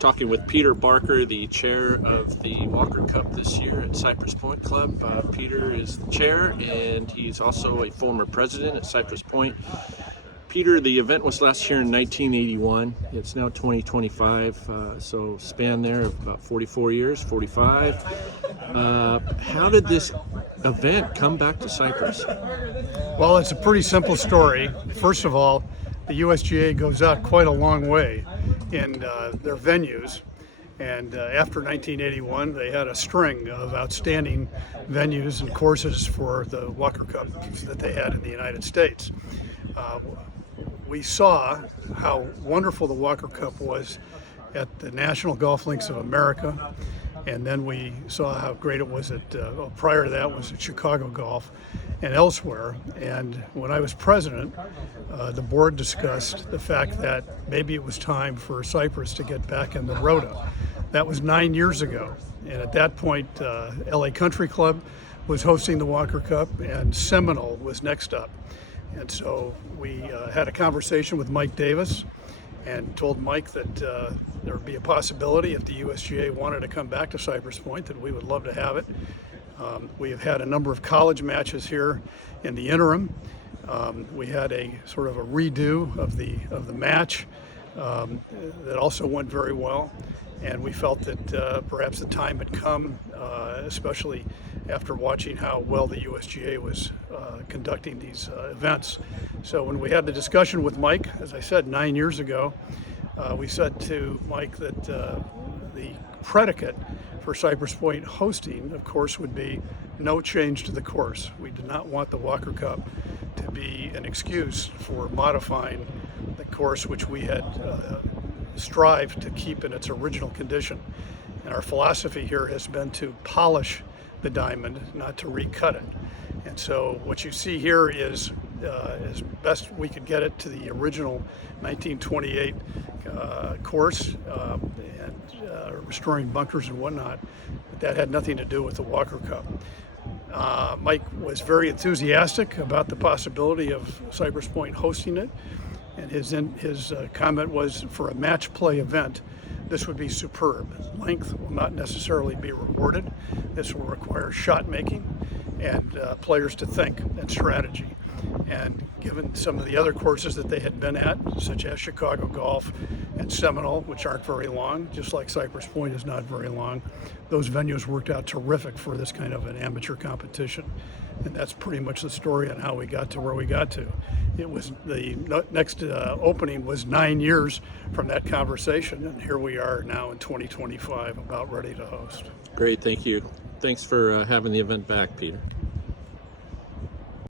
talking with Peter Barker, the chair of the Walker Cup this year at Cypress Point Club. Peter is the chair, and he's also a former president at Cypress Point. Peter, the event was last year in 1981. It's now 2025, so span there of about 44 years, 45. How did this event come back to Cypress? Well, it's a pretty simple story. First of all, the USGA goes out quite a long way in their venues. And after 1981, they had a string of outstanding venues and courses for the Walker Cup that they had in the United States. We saw how wonderful the Walker Cup was at the National Golf Links of America, and then we saw how great it was at, prior to that was at Chicago Golf and elsewhere. And when I was president, the board discussed the fact that maybe it was time for Cypress to get back in the rota. That was 9 years ago, and at that point, LA Country Club was hosting the Walker Cup, and Seminole was next up. And so we had a conversation with Mike Davis and told Mike that there would be a possibility if the USGA wanted to come back to Cypress Point that we would love to have it. We have had a number of college matches here in the interim. We had a sort of a redo of the match that also went very well. And we felt that perhaps the time had come, especially after watching how well the USGA was conducting these events. So when we had the discussion with Mike, as I said, 9 years ago, we said to Mike that the predicate for Cypress Point hosting, of course, would be no change to the course. We did not want the Walker Cup to be an excuse for modifying the course which we had strived to keep in its original condition. And our philosophy here has been to polish the diamond, not to recut it. And so what you see here is as best we could get it to the original 1928 course, and restoring bunkers and whatnot. But that had nothing to do with the Walker Cup. Mike was very enthusiastic about the possibility of Cypress Point hosting it. And his comment was, for a match play event, this would be superb. Length will not necessarily be rewarded. This will require shot making and players to think and strategy. And given some of the other courses that they had been at, such as Chicago Golf and Seminole, which aren't very long, just like Cypress Point is not very long, those venues worked out terrific for this kind of an amateur competition. And that's pretty much the story on how we got to where we got to. It was the next opening was 9 years from that conversation, and here we are now in 2025, about ready to host. Great, thank you. Thanks for having the event back, Peter.